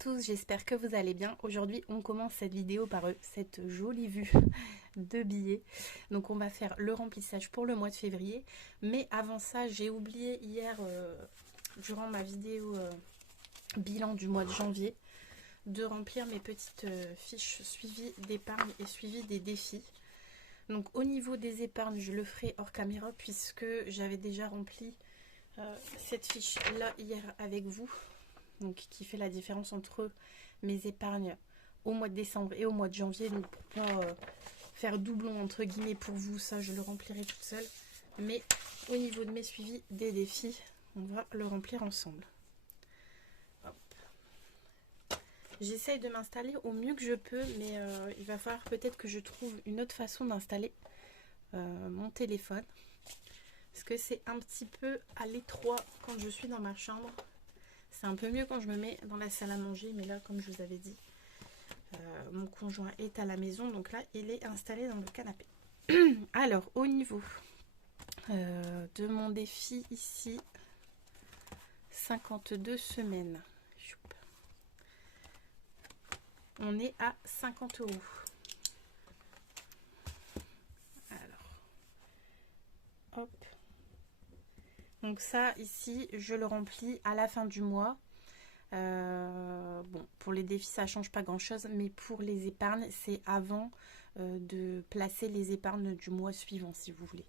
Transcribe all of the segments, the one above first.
tous, j'espère que vous allez bien. Aujourd'hui, on commence cette vidéo par cette jolie vue de billets. Donc on va faire le remplissage pour le mois de février. Mais avant ça, j'ai oublié hier, durant ma vidéo bilan du mois de janvier, de remplir mes petites fiches suivi d'épargne et suivi des défis. Donc au niveau des épargnes, je le ferai hors caméra puisque j'avais déjà rempli cette fiche là hier avec vous. Donc qui fait la différence entre mes épargnes au mois de décembre et au mois de janvier. Donc pour pas faire doublon entre guillemets pour vous, ça je le remplirai toute seule. Mais au niveau de mes suivis des défis, on va le remplir ensemble. J'essaye de m'installer au mieux que je peux, mais il va falloir peut-être que je trouve une autre façon d'installer mon téléphone. Parce que c'est un petit peu à l'étroit quand je suis dans ma chambre. C'est un peu mieux quand je me mets dans la salle à manger, mais là, comme je vous avais dit, mon conjoint est à la maison, donc là, il est installé dans le canapé. Alors, au niveau de mon défi ici, 52 semaines. On est à 50 €. Alors, hop. Donc ça, ici, je le remplis à la fin du mois. Bon, pour les défis, ça change pas grand-chose, mais pour les épargnes, c'est avant de placer les épargnes du mois suivant, si vous voulez.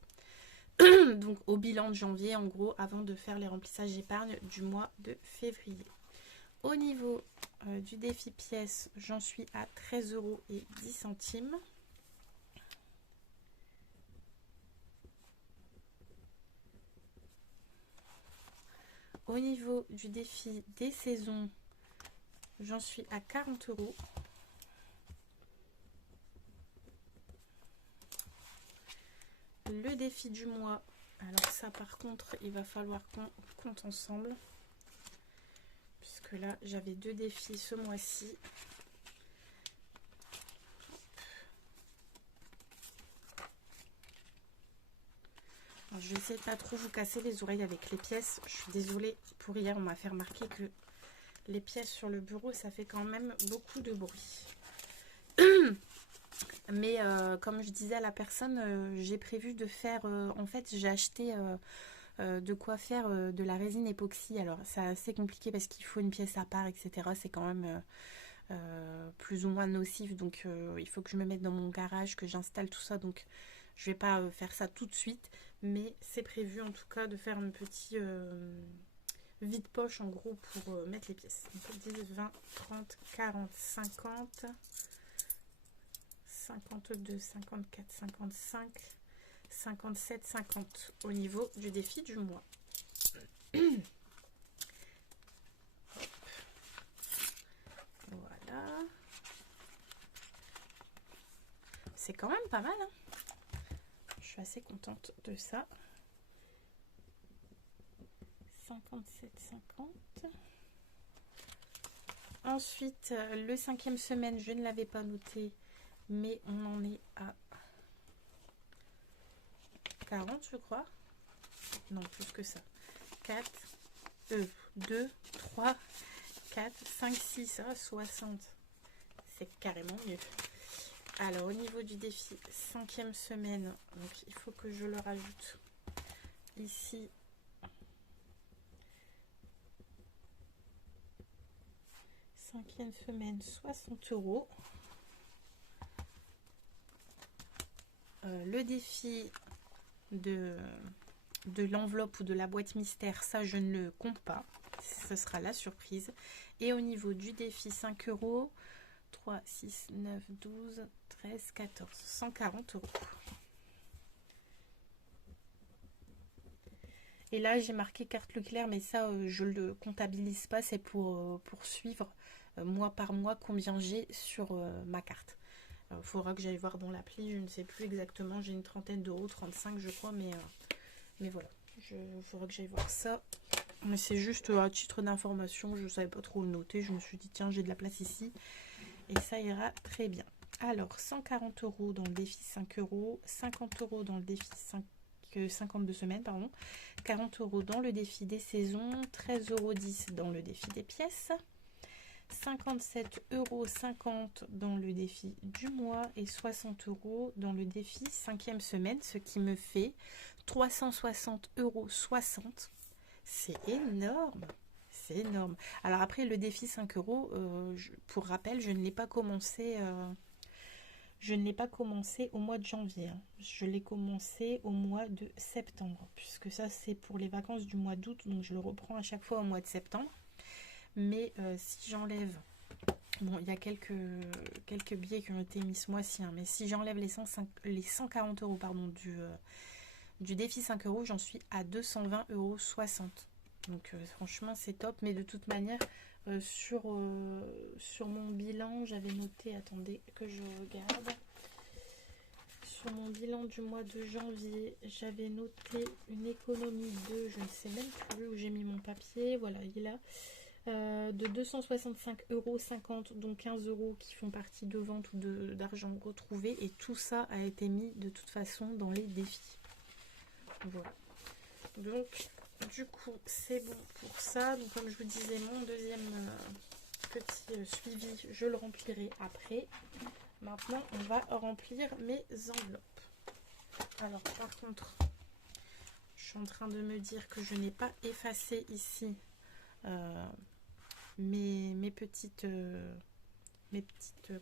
Donc, au bilan de janvier, en gros, avant de faire les remplissages d'épargne du mois de février. Au niveau du défi pièces, j'en suis à 13,10 €. Au niveau du défi des saisons, j'en suis à 40 €. Le défi du mois, alors ça par contre, il va falloir qu'on compte ensemble. Puisque là, j'avais 2 défis ce mois-ci. Je vais essayer de pas trop vous casser les oreilles avec les pièces. Je suis désolée pour hier, on m'a fait remarquer que les pièces sur le bureau, ça fait quand même beaucoup de bruit. Mais comme je disais à la personne, j'ai prévu de faire... en fait, j'ai acheté de quoi faire de la résine époxy. Alors, c'est assez compliqué parce qu'il faut une pièce à part, etc. C'est quand même plus ou moins nocif. Donc, il faut que je me mette dans mon garage, que j'installe tout ça. Donc, je vais pas faire ça tout de suite. Mais c'est prévu en tout cas de faire un petit vide-poche en gros pour mettre les pièces. Donc 10, 20, 30, 40, 50, 52, 54, 55, 57, 50 au niveau du défi du mois. Voilà. C'est quand même pas mal, hein. Je suis assez contente de ça. 57, 50. Ensuite, le 5e semaine, je ne l'avais pas noté, mais on en est à 40, je crois. Non, plus que ça. 4, 2, 3, 4, 5, 6, 60. C'est carrément mieux. Alors, au niveau du défi 5e semaine, donc il faut que je le rajoute ici. Cinquième semaine, 60 €. Le défi de l'enveloppe ou de la boîte mystère, ça je ne le compte pas. Ce sera la surprise. Et au niveau du défi 5 €, 3, 6, 9, 12, 13, 14, 140 €. Et là, j'ai marqué carte Leclerc, mais ça, je ne le comptabilise pas. C'est pour suivre mois par mois combien j'ai sur ma carte. Il faudra que j'aille voir dans l'appli. Je ne sais plus exactement. J'ai une trentaine d'euros, 35 je crois. Mais voilà, il faudra que j'aille voir ça. Mais c'est juste à titre d'information. Je ne savais pas trop le noter. Je me suis dit, tiens, j'ai de la place ici. Et ça ira très bien. Alors, 140 € dans le défi 5 €. 50 € dans le défi 52 semaines, pardon. 40 € dans le défi des saisons. 13,10 € dans le défi des pièces. 57,50 € dans le défi du mois et 60 € dans le défi 5e semaine, ce qui me fait 360,60 €. C'est énorme, c'est énorme. Alors après le défi 5 €, pour rappel, je ne l'ai pas commencé au mois de janvier, hein. Je l'ai commencé au mois de septembre, puisque ça c'est pour les vacances du mois d'août, donc je le reprends à chaque fois au mois de septembre. Mais si j'enlève, bon, il y a quelques billets qui ont été mis ce mois-ci, hein, mais si j'enlève les 140 € pardon, du défi 5 €, j'en suis à 220,60 €. Donc franchement c'est top, mais de toute manière sur mon bilan j'avais noté, attendez que je regarde, sur mon bilan du mois de janvier j'avais noté une économie de, je ne sais même plus où j'ai mis mon papier, voilà il est là, de 265,50 €, donc 15 € qui font partie de vente ou d'argent retrouvé, et tout ça a été mis de toute façon dans les défis. Voilà, donc du coup c'est bon pour ça. Donc comme je vous disais, mon deuxième petit suivi je le remplirai après. Maintenant on va remplir mes enveloppes. Alors par contre je suis en train de me dire que je n'ai pas effacé ici mes petites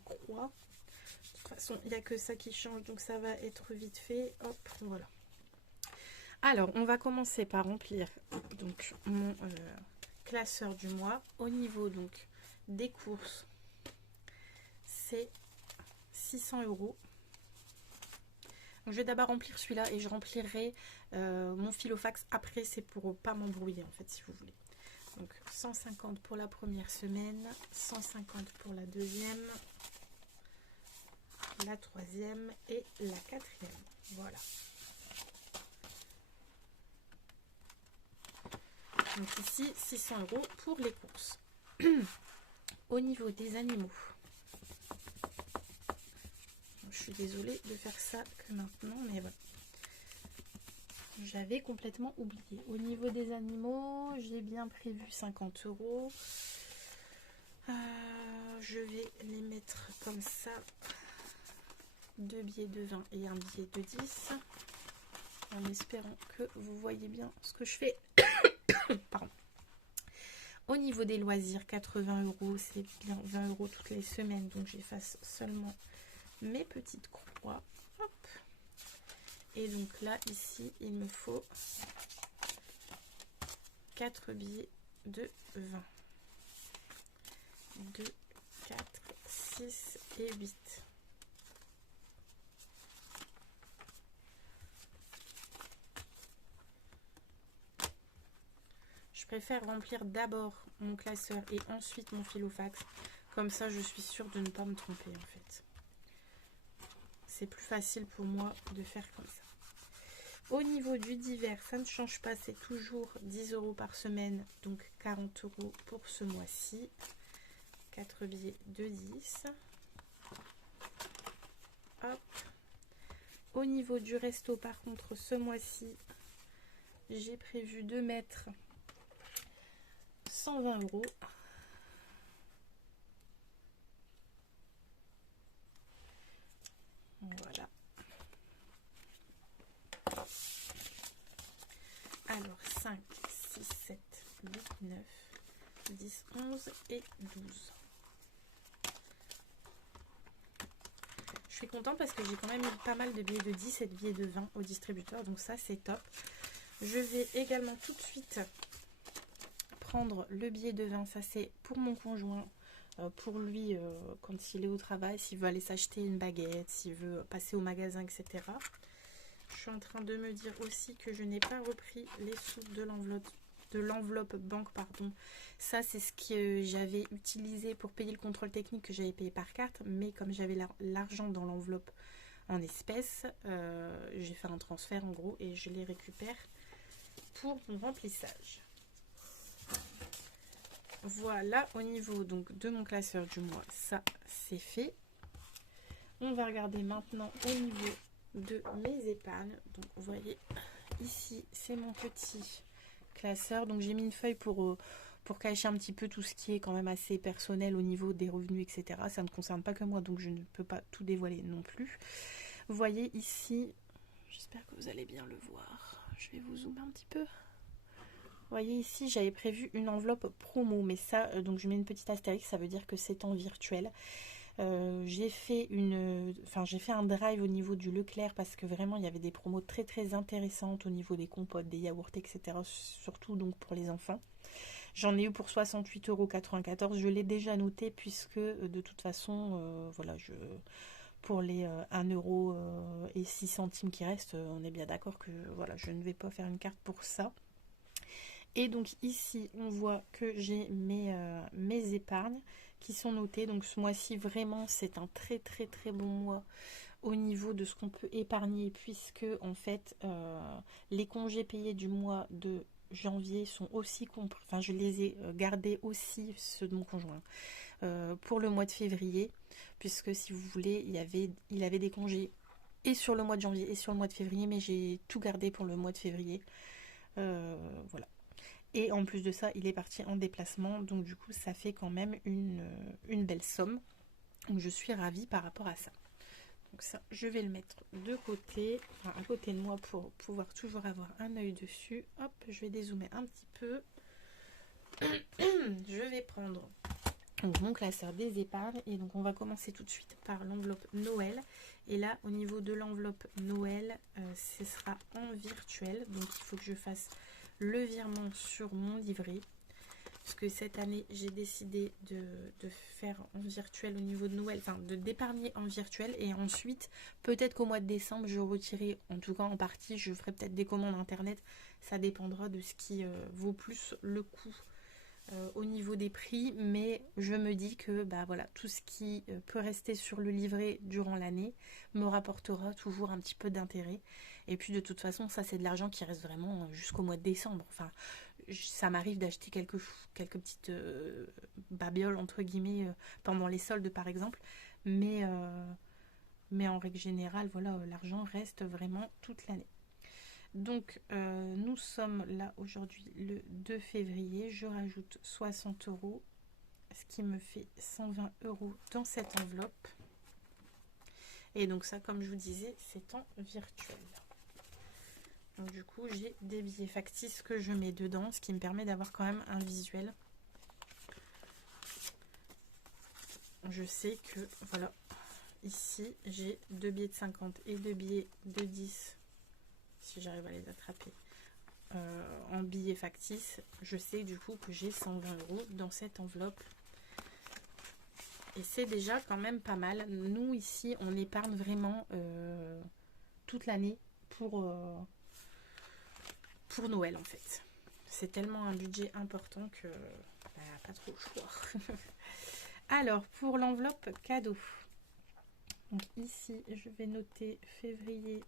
croix. De toute façon il n'y a que ça qui change, donc ça va être vite fait. Hop, voilà. Alors, on va commencer par remplir donc mon classeur du mois. Au niveau donc des courses, c'est 600 €. Donc, je vais d'abord remplir celui-là et je remplirai mon filofax après. C'est pour pas m'embrouiller en fait, si vous voulez. Donc 150 pour la première semaine, 150 pour la deuxième, la troisième et la quatrième. Voilà. Donc ici 600 € pour les courses. Au niveau des animaux, je suis désolée de faire ça que maintenant, mais voilà, j'avais complètement oublié. Au niveau des animaux, j'ai bien prévu 50 €. Je vais les mettre comme ça, 2 billets de 20 et un billet de 10, en espérant que vous voyez bien ce que je fais. Pardon. Au niveau des loisirs, 80 €, c'est bien 20 € toutes les semaines, donc j'efface seulement mes petites croix. Hop. Et donc là, ici, il me faut 4 billets de 20. 2, 4, 6 et 8. Je préfère remplir d'abord mon classeur et ensuite mon filofax. Comme ça, je suis sûre de ne pas me tromper en fait. C'est plus facile pour moi de faire comme ça. Au niveau du divers, ça ne change pas. C'est toujours 10 € par semaine. Donc 40 € pour ce mois-ci. 4 billets de 10. Hop. Au niveau du resto, par contre, ce mois-ci, j'ai prévu de mettre 120 €. Voilà. Alors 5, 6, 7, 8, 9, 10, 11 et 12. Je suis contente parce que j'ai quand même eu pas mal de billets de 10 et de billets de 20 au distributeur. Donc ça c'est top. Je vais également tout de suite prendre le billet de 20. Ça c'est pour mon conjoint. Pour lui, quand il est au travail, s'il veut aller s'acheter une baguette, s'il veut passer au magasin, etc. Je suis en train de me dire aussi que je n'ai pas repris les sous de l'enveloppe banque, pardon. Ça, c'est ce que j'avais utilisé pour payer le contrôle technique que j'avais payé par carte. Mais comme j'avais l'argent dans l'enveloppe en espèces, j'ai fait un transfert en gros et je les récupère pour mon remplissage. Voilà, au niveau donc de mon classeur du mois, ça c'est fait. On va regarder maintenant au niveau de mes épargnes. Donc vous voyez ici c'est mon petit classeur. Donc j'ai mis une feuille pour pour cacher un petit peu tout ce qui est quand même assez personnel au niveau des revenus, etc. Ça ne concerne pas que moi, donc je ne peux pas tout dévoiler non plus. Vous voyez ici, j'espère que vous allez bien le voir. Je vais vous zoomer un petit peu. Vous voyez ici, j'avais prévu une enveloppe promo, mais ça, donc je mets une petite astérix, ça veut dire que c'est en virtuel. J'ai fait un drive au niveau du Leclerc parce que vraiment il y avait des promos très très intéressantes au niveau des compotes, des yaourts, etc. Surtout donc pour les enfants. J'en ai eu pour 68,94 €. Je l'ai déjà noté puisque de toute façon, voilà, pour les 1,06 € qui restent, on est bien d'accord que voilà, je ne vais pas faire une carte pour ça. Et donc ici, on voit que j'ai mes épargnes qui sont notées. Donc ce mois-ci, vraiment, c'est un très très très bon mois au niveau de ce qu'on peut épargner puisque en fait, les congés payés du mois de janvier sont aussi compris. Enfin, je les ai gardés aussi, ceux de mon conjoint, pour le mois de février. Puisque si vous voulez, il avait des congés et sur le mois de janvier et sur le mois de février. Mais j'ai tout gardé pour le mois de février. Voilà. Et en plus de ça, il est parti en déplacement. Donc du coup, ça fait quand même une belle somme. Donc je suis ravie par rapport à ça. Donc ça, je vais le mettre de côté, enfin, à côté de moi pour pouvoir toujours avoir un œil dessus. Hop, je vais dézoomer un petit peu. Je vais prendre donc, mon classeur des épargnes. Et donc on va commencer tout de suite par l'enveloppe Noël. Et là, au niveau de l'enveloppe Noël, ce sera en virtuel. Donc il faut que je fasse le virement sur mon livret. Parce que cette année, j'ai décidé de faire en virtuel au niveau de Noël, enfin d'épargner en virtuel. Et ensuite, peut-être qu'au mois de décembre, je retirerai, en tout cas en partie, je ferai peut-être des commandes internet. Ça dépendra de ce qui vaut plus le coup au niveau des prix. Mais je me dis que bah, voilà, tout ce qui peut rester sur le livret durant l'année me rapportera toujours un petit peu d'intérêt. Et puis de toute façon, ça c'est de l'argent qui reste vraiment jusqu'au mois de décembre. Enfin, ça m'arrive d'acheter quelques petites babioles entre guillemets pendant les soldes par exemple, mais en règle générale, voilà, l'argent reste vraiment toute l'année. Donc nous sommes là aujourd'hui le 2 février, je rajoute 60 €, ce qui me fait 120 € dans cette enveloppe. Et donc ça, comme je vous disais, c'est en virtuel. Donc du coup, j'ai des billets factices que je mets dedans, ce qui me permet d'avoir quand même un visuel. Je sais que, voilà, ici, j'ai 2 billets de 50 et 2 billets de 10, si j'arrive à les attraper, en billets factices. Je sais du coup que j'ai 120 € dans cette enveloppe. Et c'est déjà quand même pas mal. Nous, ici, on épargne vraiment toute l'année pour Noël en fait. C'est tellement un budget important que bah, pas trop le choix. Alors pour l'enveloppe cadeau, donc ici je vais noter février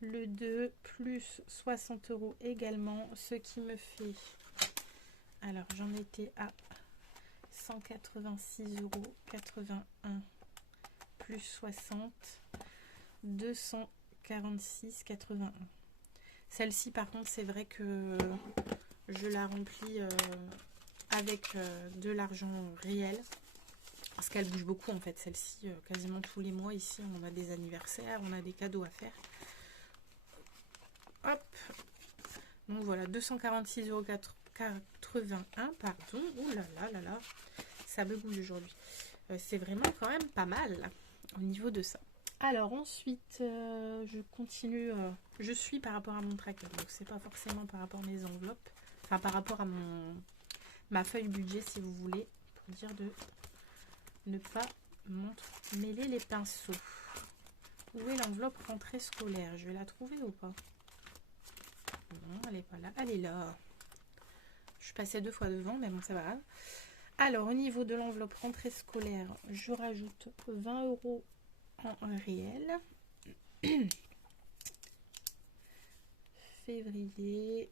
le 2 plus 60 € également, ce qui me fait, alors j'en étais à 186,81 € plus 60, 246,81 €. Celle-ci, par contre, c'est vrai que je la remplis avec de l'argent réel. Parce qu'elle bouge beaucoup, en fait, celle-ci. Quasiment tous les mois, ici, on a des anniversaires, on a des cadeaux à faire. Hop. Donc, voilà, 246,81 €, pardon. Ouh là là là là. Ça me bouge aujourd'hui. C'est vraiment quand même pas mal au niveau de ça. Alors ensuite, je continue, je suis par rapport à mon tracker, donc c'est pas forcément par rapport à mes enveloppes, enfin par rapport à ma feuille budget si vous voulez, pour dire de ne pas mêler les pinceaux. Où est l'enveloppe rentrée scolaire? Je vais la trouver ou pas? Non, elle n'est pas là, elle est là. Je suis passée 2 fois devant, mais bon, ça va. Alors au niveau de l'enveloppe rentrée scolaire, je rajoute 20 € en réel. Février,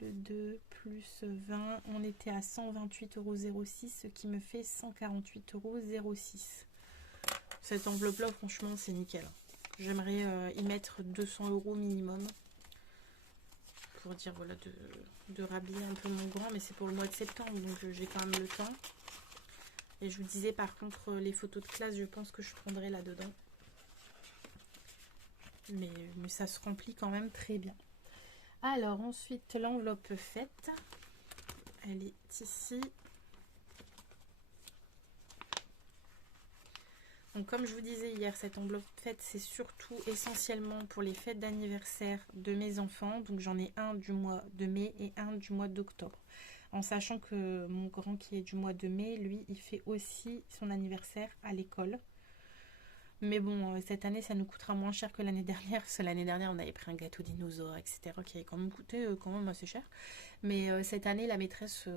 le 2 plus 20, on était à 128,06 €, ce qui me fait 148,06 €. Cette enveloppe là, franchement, c'est nickel. J'aimerais y mettre 200 € minimum pour dire voilà de rhabiller un peu mon grand, mais c'est pour le mois de septembre, donc j'ai quand même le temps. Et je vous disais par contre les photos de classe, je pense que je prendrai là-dedans. Mais ça se remplit quand même très bien. Alors ensuite l'enveloppe faite, elle est ici. Donc comme je vous disais hier, cette enveloppe faite c'est surtout essentiellement pour les fêtes d'anniversaire de mes enfants. Donc j'en ai un du mois de mai et un du mois d'octobre. En sachant que mon grand qui est du mois de mai, lui il fait aussi son anniversaire à l'école. Mais bon, cette année, ça nous coûtera moins cher que l'année dernière. Parce que l'année dernière, on avait pris un gâteau dinosaure, etc. qui avait quand même coûté quand même assez cher. Mais cette année, la maîtresse,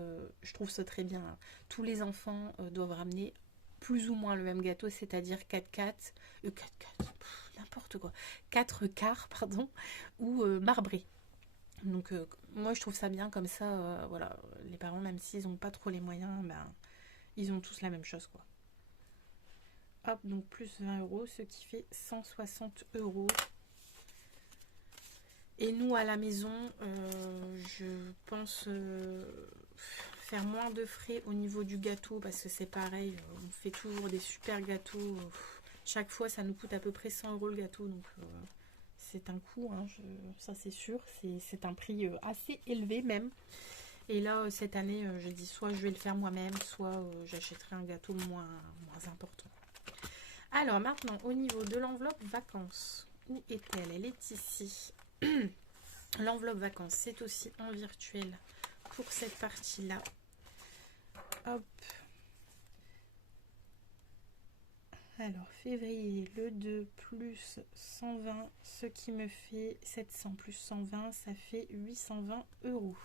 je trouve ça très bien. Tous les enfants doivent ramener plus ou moins le même gâteau, c'est-à-dire 4 n'importe quoi. 4 quarts, pardon, ou marbré. Donc, moi, je trouve ça bien comme ça. Voilà, les parents, même s'ils n'ont pas trop les moyens, ben, ils ont tous la même chose, quoi. Hop, donc plus 20 euros, ce qui fait 160 euros. Et nous, à la maison, je pense faire moins de frais au niveau du gâteau, parce que c'est pareil, on fait toujours des super gâteaux. Chaque fois, ça nous coûte à peu près 100 euros le gâteau, donc c'est un coût, hein, ça c'est sûr. C'est un prix assez élevé même. Et là, cette année, je dis soit je vais le faire moi-même, soit j'achèterai un gâteau moins important. Alors maintenant, au niveau de l'enveloppe vacances, où est-elle? Elle est ici. L'enveloppe vacances, c'est aussi en virtuel pour cette partie-là. Hop. Alors, février, le 2 plus 120, ce qui me fait 700 plus 120, ça fait 820 euros.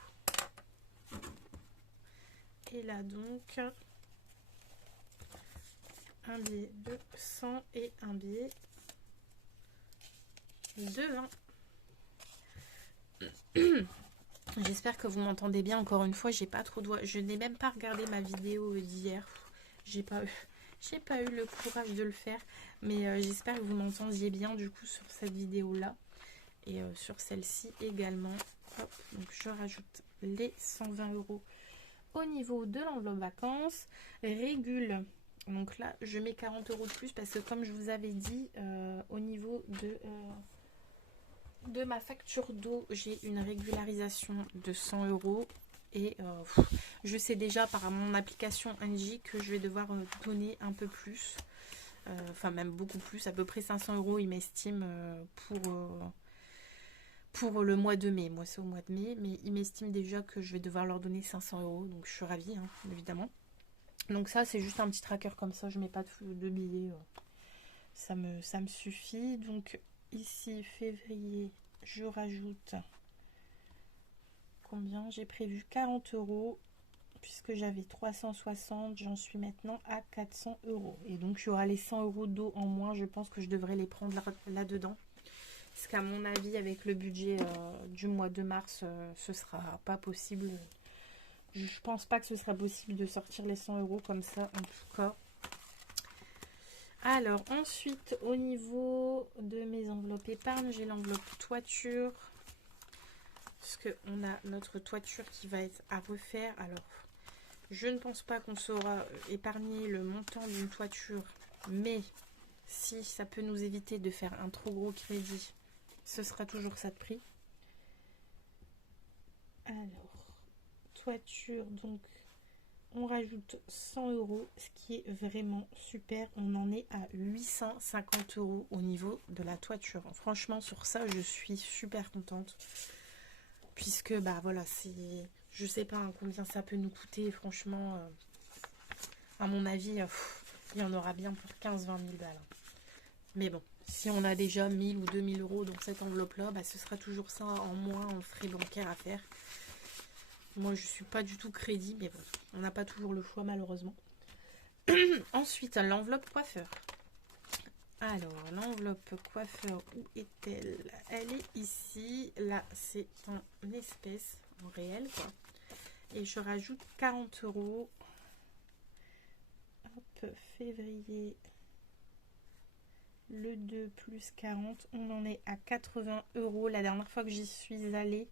Et là donc, un billet de 100 et un billet de 20. J'espère que vous m'entendez bien. Encore une fois, j'ai pas trop de voix. Je n'ai même pas regardé ma vidéo d'hier. J'ai pas eu le courage de le faire. Mais j'espère que vous m'entendiez bien du coup sur cette vidéo-là. Et sur celle-ci également. Hop, donc je rajoute les 120 euros au niveau de l'enveloppe vacances. Régule. Donc là, je mets 40 euros de plus parce que comme je vous avais dit, au niveau de ma facture d'eau, j'ai une régularisation de 100 euros. Et je sais déjà par mon application Engie que je vais devoir donner un peu plus. Enfin, même beaucoup plus, à peu près 500 euros, il m'estime pour le mois de mai. Moi, c'est au mois de mai, mais il m'estime déjà que je vais devoir leur donner 500 euros. Donc, je suis ravie, hein, évidemment. Donc, ça, c'est juste un petit tracker comme ça. Je mets pas de billets. Ça me suffit. Donc, ici, février, je rajoute combien? J'ai prévu 40 euros. Puisque j'avais 360, j'en suis maintenant à 400 euros. Et donc, il y aura les 100 euros d'eau en moins. Je pense que je devrais les prendre là-dedans. Parce qu'à mon avis, avec le budget du mois de mars, ce sera pas possible. Je pense pas que ce sera possible de sortir les 100 euros comme ça, en tout cas. Alors, ensuite, au niveau de mes enveloppes épargne, j'ai l'enveloppe toiture. Parce qu'on a notre toiture qui va être à refaire. Alors, je ne pense pas qu'on saura épargner le montant d'une toiture. Mais si ça peut nous éviter de faire un trop gros crédit, ce sera toujours ça de prix. Alors, toiture, donc on rajoute 100 euros, ce qui est vraiment super. On en est à 850 euros au niveau de la toiture. Franchement, sur ça, je suis super contente. Puisque, bah voilà, c'est... Je sais pas combien ça peut nous coûter. Franchement, à mon avis, il y en aura bien pour 15-20 000 balles. Mais bon. Si on a déjà 1000 ou 2000 euros dans cette enveloppe-là, bah, ce sera toujours ça en moins en frais bancaires à faire. Moi, je ne suis pas du tout crédit, mais bon, on n'a pas toujours le choix malheureusement. Ensuite, l'enveloppe coiffeur. Alors, l'enveloppe coiffeur, où est-elle? Elle est ici. Là, c'est en espèces, en réel, quoi. Et je rajoute 40 euros. Hop, février... Le 2 plus 40, on en est à 80 euros. La dernière fois que j'y suis allée,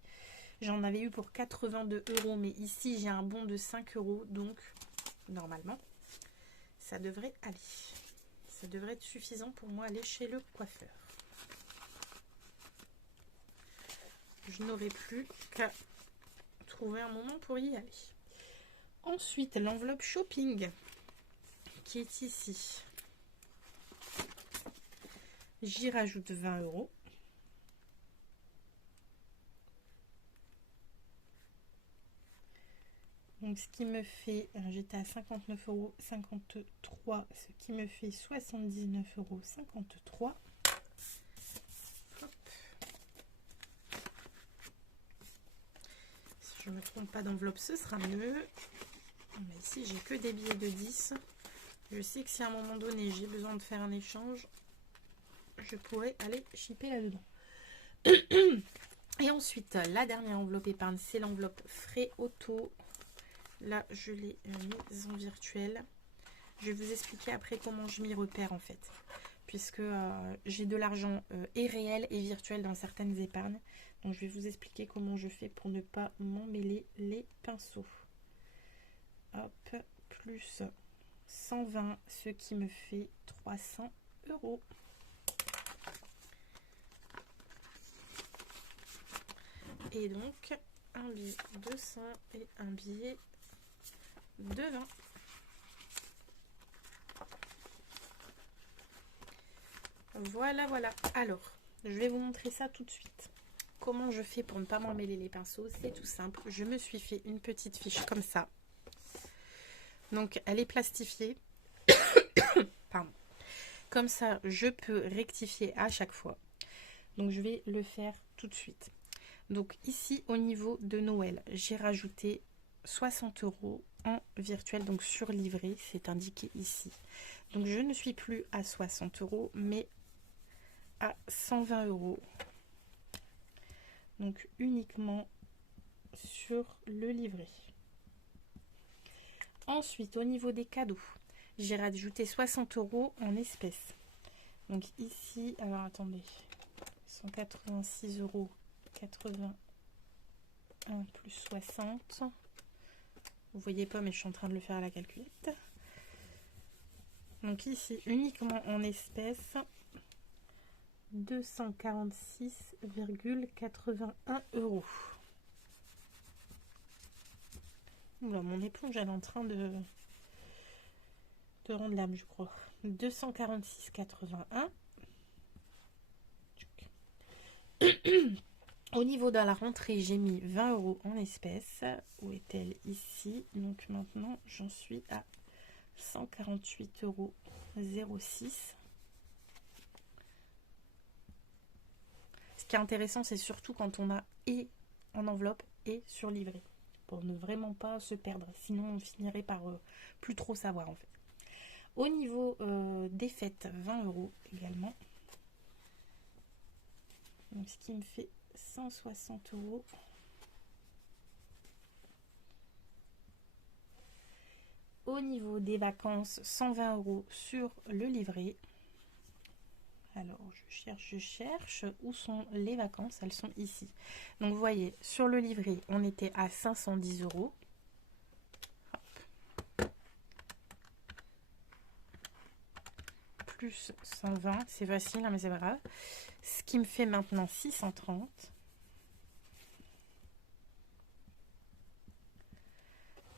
J'en avais eu pour 82 €, mais ici j'ai un bon de 5 €, donc normalement ça devrait aller. Ça devrait être suffisant pour moi aller chez le coiffeur. Je n'aurai plus qu'à trouver un moment pour y aller. Ensuite, l'enveloppe shopping qui est ici. J'y rajoute 20 €. Donc, ce qui me fait, j'étais à 59,53 €, ce qui me fait 79,53 €. Si je ne me trompe pas d'enveloppe, ce sera mieux. Mais ici, j'ai que des billets de 10. Je sais que si à un moment donné, j'ai besoin de faire un échange, je pourrais aller shipper là-dedans. Et ensuite, la dernière enveloppe épargne, c'est l'enveloppe frais auto. Là, je l'ai mise en virtuel. Je vais vous expliquer après comment je m'y repère en fait. Puisque j'ai de l'argent et réel et virtuel dans certaines épargnes. Donc, je vais vous expliquer comment je fais pour ne pas m'emmêler les pinceaux. Hop, plus 120, ce qui me fait 300 €. Et donc, un billet de 100 et un billet de 20. Voilà, voilà. Alors, je vais vous montrer ça tout de suite. Comment je fais pour ne pas m'emmêler les pinceaux? C'est tout simple. Je me suis fait une petite fiche comme ça. Donc, elle est plastifiée. Pardon. Comme ça, je peux rectifier à chaque fois. Donc, je vais le faire tout de suite. Donc, ici, au niveau de Noël, j'ai rajouté 60 € en virtuel, donc sur livret, c'est indiqué ici. Donc, je ne suis plus à 60 €, mais à 120 €. Donc, uniquement sur le livret. Ensuite, au niveau des cadeaux, j'ai rajouté 60 € en espèces. Donc, ici, alors attendez, 186,81 € plus 60. Vous voyez pas, mais je suis en train de le faire à la calculette. Donc ici, uniquement en espèces, 246,81 €. Oula, mon éponge, elle est en train de rendre l'âme, je crois. 246,81 €. Au niveau de la rentrée, j'ai mis 20 € en espèces. Où est-elle? Ici. Donc maintenant, j'en suis à 148,06 €. Ce qui est intéressant, c'est surtout quand on a et en enveloppe et sur livret. Pour ne vraiment pas se perdre. Sinon, on finirait par plus trop savoir en fait. Au niveau des fêtes, 20 € également. Donc, ce qui me fait 160 €. Au niveau des vacances, 120 € sur le livret. Alors, je cherche. Où sont les vacances? Elles sont ici. Donc, vous voyez, sur le livret, on était à 510 €. Plus 120, c'est facile, hein, mais c'est pas grave. Ce qui me fait maintenant 630.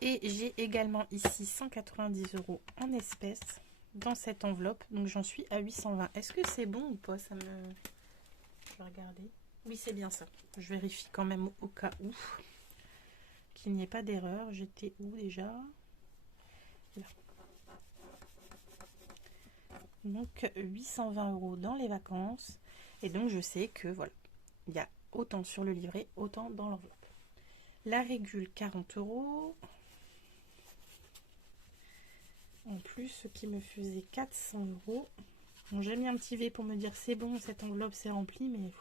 Et j'ai également ici 190 € en espèces dans cette enveloppe. Donc j'en suis à 820. Est-ce que c'est bon ou pas? Ça me... Je vais regarder. Oui, c'est bien ça. Je vérifie quand même au cas où. Qu'il n'y ait pas d'erreur. J'étais où déjà? Là. Donc 820 € dans les vacances. Et donc je sais que voilà, il y a autant sur le livret, autant dans l'enveloppe. La régule, 40 €. En plus, ce qui me faisait 400 €. Bon, j'ai mis un petit V pour me dire c'est bon, cette enveloppe c'est rempli, mais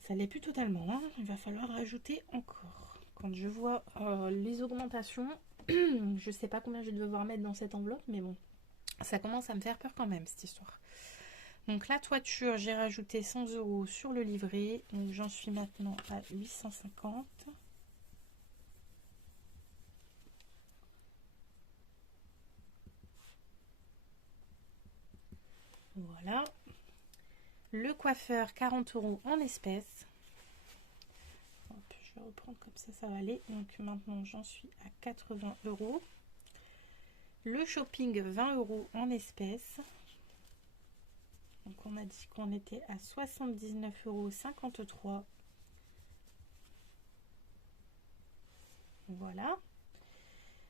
ça l'est plus totalement. Hein. Il va falloir rajouter encore. Quand je vois les augmentations, je sais pas combien je vais devoir mettre dans cette enveloppe, mais bon, ça commence à me faire peur quand même cette histoire. Donc la toiture, j'ai rajouté 100 € sur le livret. Donc j'en suis maintenant à 850. Voilà. Le coiffeur, 40 € en espèces. Hop, je vais reprendre comme ça va aller. Donc maintenant j'en suis à 80 €. Le shopping, 20 € en espèces. Donc on a dit qu'on était à 79,53 €. Voilà.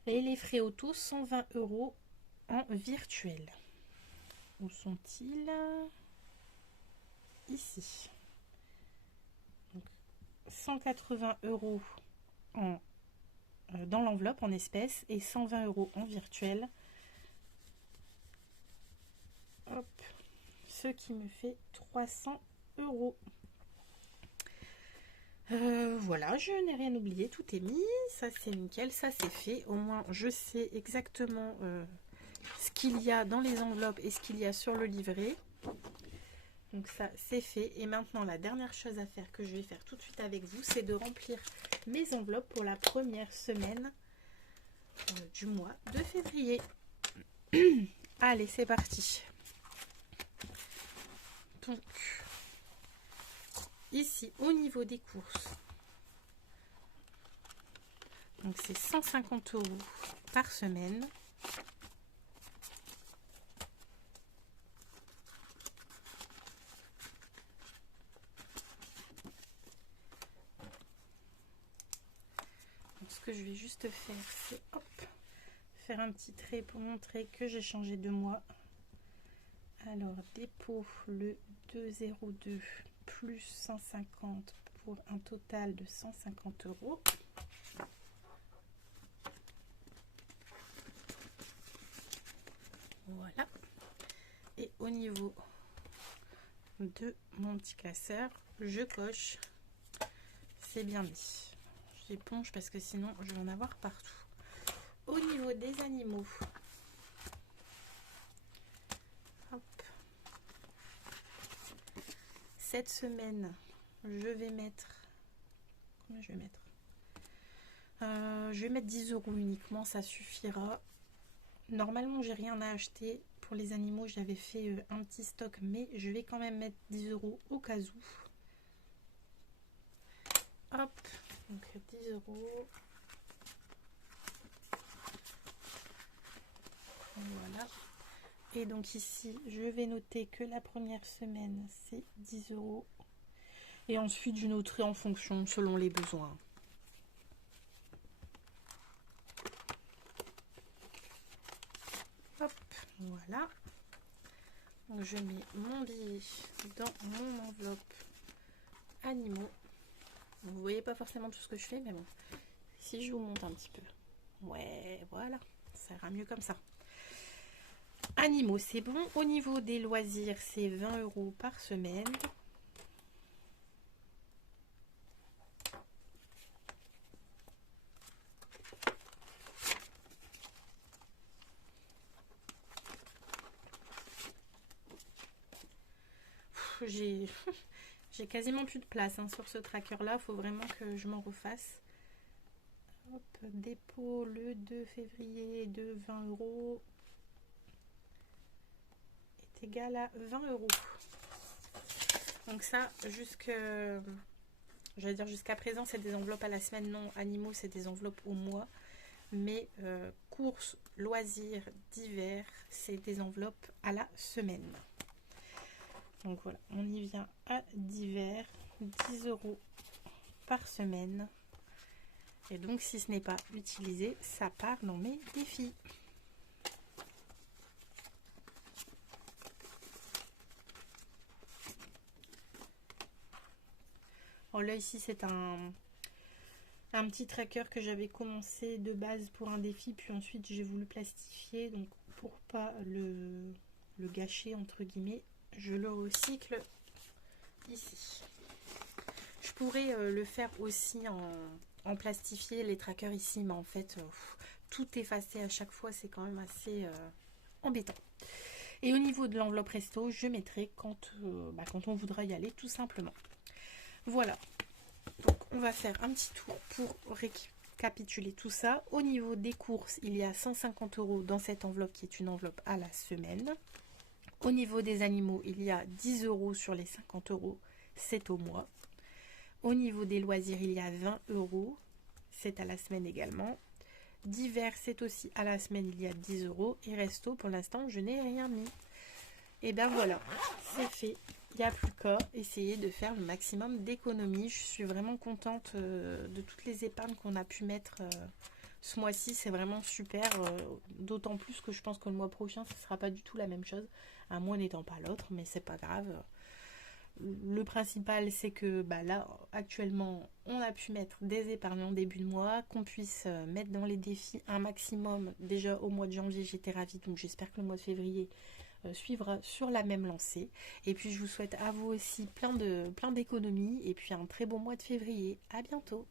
Et les frais auto, 120 € en virtuel. Où sont-ils? Ici. Donc, 180 € en, dans l'enveloppe en espèces et 120 € en virtuel. Hop. Ce qui me fait 300 €. Voilà, je n'ai rien oublié, tout est mis, ça c'est nickel, ça c'est fait. Au moins je sais exactement ce qu'il y a dans les enveloppes et ce qu'il y a sur le livret. Donc ça c'est fait. Et maintenant la dernière chose à faire, que je vais faire tout de suite avec vous, c'est de remplir mes enveloppes pour la première semaine du mois de février. Allez, c'est parti. Donc ici au niveau des courses, donc c'est 150 € par semaine. Donc, ce que je vais juste faire, c'est faire un petit trait pour montrer que j'ai changé de mois. Alors dépôt le 202 plus 150 pour un total de 150 €. Voilà. Et au niveau de mon petit classeur, je coche. C'est bien mis. J'éponge parce que sinon je vais en avoir partout. Au niveau des animaux, hop. Cette semaine, je vais mettre... Combien je vais mettre? Je vais mettre 10 € uniquement, ça suffira. Normalement, j'ai rien à acheter. Pour les animaux, j'avais fait un petit stock, mais je vais quand même mettre 10 € au cas où. Hop, donc 10 €. Voilà. Et donc ici, je vais noter que la première semaine, c'est 10 €. Et ensuite, je noterai en fonction, selon les besoins. Hop, voilà. Donc je mets mon billet dans mon enveloppe animaux. Vous voyez pas forcément tout ce que je fais, mais bon. Si je vous montre un petit peu. Ouais, voilà. Ça ira mieux comme ça. Animaux, c'est bon. Au niveau des loisirs, c'est 20 € par semaine. J'ai quasiment plus de place sur ce tracker là, il faut vraiment que je m'en refasse. Hop, dépôt le 2 février de 20 € est égal à 20 €. Donc ça, jusqu'à présent, c'est des enveloppes à la semaine, non, animaux, c'est des enveloppes au mois. Mais courses, loisirs, divers, c'est des enveloppes à la semaine. Donc voilà, on y vient à divers, 10 € par semaine. Et donc si ce n'est pas utilisé, ça part dans mes défis. Bon, là ici c'est un petit tracker que j'avais commencé de base pour un défi, puis ensuite j'ai voulu plastifier, donc pour pas le gâcher entre guillemets, je le recycle ici. Je pourrais le faire aussi en plastifié les trackers ici, mais en fait tout effacer à chaque fois, c'est quand même assez embêtant. Et au niveau de l'enveloppe resto, je mettrai quand on voudra y aller, tout simplement. Voilà. Donc, on va faire un petit tour pour récapituler tout ça. Au niveau des courses, il y a 150 € dans cette enveloppe qui est une enveloppe à la semaine. Au niveau des animaux, il y a 10 € sur les 50 €, c'est au mois. Au niveau des loisirs, il y a 20 €, c'est à la semaine également. Divers, c'est aussi à la semaine, il y a 10 €. Et resto, pour l'instant, je n'ai rien mis. Et ben voilà, c'est fait. Il n'y a plus qu'à essayer de faire le maximum d'économies. Je suis vraiment contente de toutes les épargnes qu'on a pu mettre ce mois-ci. C'est vraiment super. D'autant plus que je pense que le mois prochain, ce ne sera pas du tout la même chose. Un mois n'étant pas l'autre, mais c'est pas grave. Le principal, c'est que là, actuellement, on a pu mettre des épargnes en début de mois, qu'on puisse mettre dans les défis un maximum. Déjà au mois de janvier, j'étais ravie, donc j'espère que le mois de février suivra sur la même lancée. Et puis, je vous souhaite à vous aussi plein d'économies et puis un très bon mois de février. À bientôt!